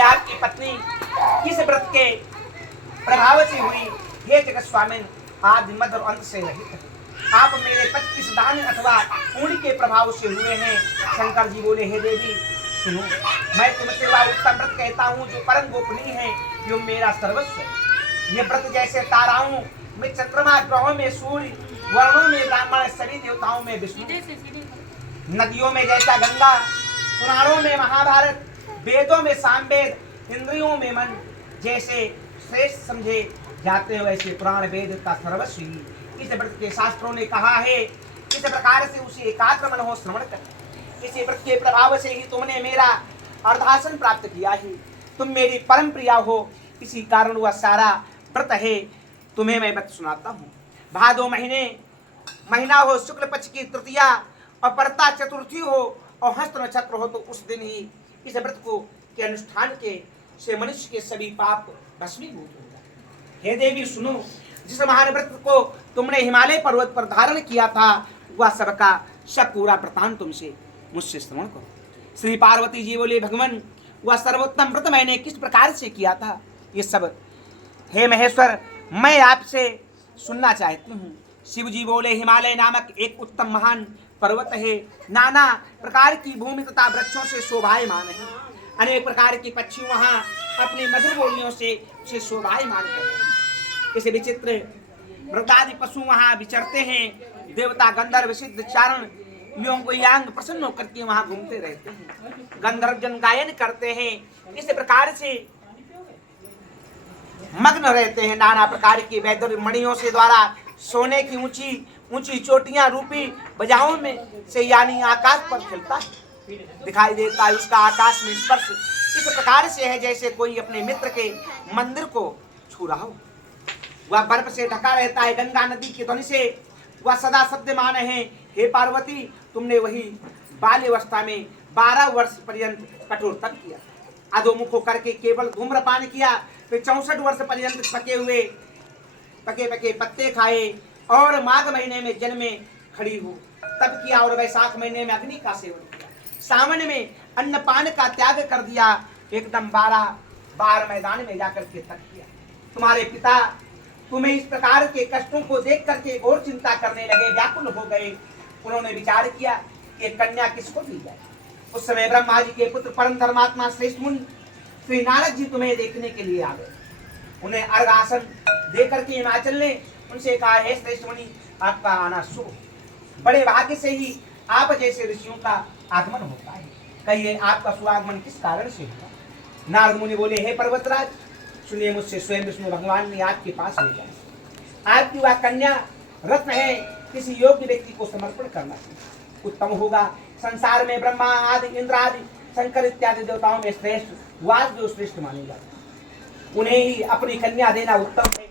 आपकी पत्नी किस व्रत के प्रभाव से हुई? हे जगत स्वामिन, आदि मध्य और अंत से रहित आप मेरे पति किस दान अथवा पुण्य के प्रभाव से हुए हैं? शंकर जी बोले, हे देवी सुनो, मैं तुमसे वह उत्तम व्रत कहता हूँ जो परम गोपनीय है, जो मेरा सर्वस्व है। ये व्रत जैसे ताराओं में चंद्रमा, ग्रहों में सूर्य, वर्णों में ब्राह्मण, सभी देवताओं में विष्णु, नदियों में जैसा गंगा, पुराणों में महाभारत, वेदों में सामवेद, इंद्रियों में मन जैसे श्रेष्ठ समझे जाते हो, वैसे पुराण वेद का सर्वस्व इस व्रत के शास्त्रों ने कहा है। इस प्रकार से उसे एकाग्र मन हो श्रवण कर। इसी व्रत के प्रभाव से ही तुमने मेरा अर्धासन प्राप्त किया है। तुम मेरी परम प्रिया हो, इसी कारण वह सारा व्रत है। तुम्हें मैं व्रत सुनाता हूँ। भादो महीना हो, शुक्ल पक्ष की तृतीया और परता चतुर्थी हो और हस्त नक्षत्र हो, तो उस दिन ही इस व्रत को के अनुष्ठान के से मनुष्य के सभी पाप भस्मीभूत हो जाए। हे देवी सुनो, जिस महान व्रत को तुमने हिमालय पर्वत पर धारण किया था, वह सबका सब पूरा वृतांत तुमसे मुझसे श्रवण करो। श्री पार्वती जी बोले, भगवान वह सर्वोत्तम व्रत मैंने किस प्रकार से किया था, ये सब हे महेश्वर मैं आपसे सुनना चाहती हूँ। शिव जी बोले, हिमालय नामक एक उत्तम महान पर्वत है, नाना प्रकार की भूमि तथा वृक्षों से शोभायमान है। अनेक प्रकार के पक्षी वहाँ अपनी मधुर बोलियों से उसे शोभायमान करते हैं। इसे विचित्र मृगादि पशु वहाँ विचरते हैं। देवता गंधर्व सिद्ध चारण यांग प्रसन्न होकर के वहाँ घूमते रहते हैं। गंधर्व जन गायन करते हैं। इस प्रकार से मग्न रहते हैं। नाना प्रकार की वैदुर्य मणियों से द्वारा सोने की ऊंची ऊंची चोटियां रूपी बजाओं में से यानी आकाश पर खिलता है, दिखाई देता है। उसका आकाश में स्पर्श इस प्रकार से है जैसे कोई अपने मित्र के मंदिर को छू रहा हो। वह बर्फ से ढका रहता है। गंगा नदी की ध्वनि से वह सदा शब्दमान है। हे पार्वती, तुमने वही बाल्यावस्था में 12 वर्ष पर्यंत कठोर तप किया, अधोमुख होकर के केवल धूम्रपान किया, फिर 64 वर्ष पर्यंत पके पत्ते खाए और माघ महीने में जल में खड़ी हो तप किया और वैशाख महीने में अग्नि का सेवन किया। सावन में अन्नपान का त्याग कर दिया। एकदम 12 बार मैदान में जाकर के तप किया। तुम्हारे पिता तुम्हें इस प्रकार के कष्टों को देख करके और चिंता करने लगे, व्याकुल हो गए। उन्होंने विचार किया कि कन्या किसको दी जाए। उस समय ब्रह्मा जी के पुत्र परम धर्मात्मा श्रेष्ठ मुनि श्री नारद जी तुम्हें देखने के लिए आ गए। उन्हें अर्घ आसन देकर के हिमाचल ने उनसे कहा, हे श्रेष्ठ मुनि, आपका आना शुभ, बड़े भाग्य से ही आप जैसे ऋषियों का आगमन होता है। कहिए आपका स्वागमन किस कारण से हुआ? नारद मुनि बोले, हे पर्वतराज सुनिए, मुझसे स्वयं विष्णु भगवान ने आपके पास भेजा है। आपकी वह कन्या रत्न है, किसी योग्य व्यक्ति को समर्पण करना उत्तम होगा। संसार में ब्रह्मा आदि इंद्र आदि शंकर इत्यादि देवताओं में श्रेष्ठ वासुदेव श्रेष्ठ माने जाते, उन्हें ही अपनी कन्या देना उत्तम है।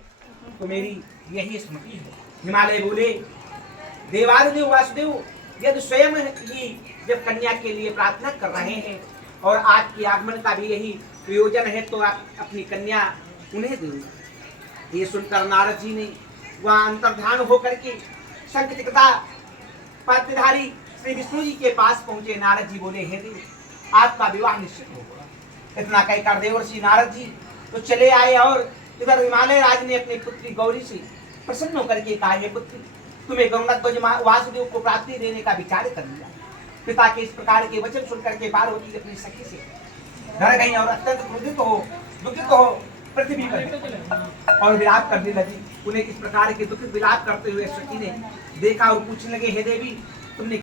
तो मेरी यही स्मृति है। हिमालय बोले, देवादिदेव वासुदेव यदि स्वयं ही जब कन्या के लिए प्रार्थना कर रहे हैं और आपके आगमन का भी यही प्रयोजन है, तो आप अपनी कन्या उन्हें देंगे। ये सुनकर नारद जी ने वह अंतर्ध्यान होकर के शंख चक्रता पत्रधारी श्री विष्णु जी के पास पहुंचे। नारद जी बोले, हे देव, आपका विवाह निश्चित होगा। इतना कहकर देवर्षि नारद जी तो चले आए और इधर हिमालय राज ने अपनी पुत्री गौरी से प्रसन्न होकर के कहा, हे पुत्री, तुम्हें गरुड़ध्वज वासुदेव को प्राप्ति देने का विचार कर लिया। पिता के इस प्रकार के वचन सुनकर के पार्वती अपनी सखी से डर गई और अत्यंत क्रोधित हो, दुखित हो पृथ्वी पर और विलाप करने लगी। उन्हें इस प्रकार के दुखित विलाप करते हुए सखी ने देखा और पूछने लगे, हे देवी, तुमने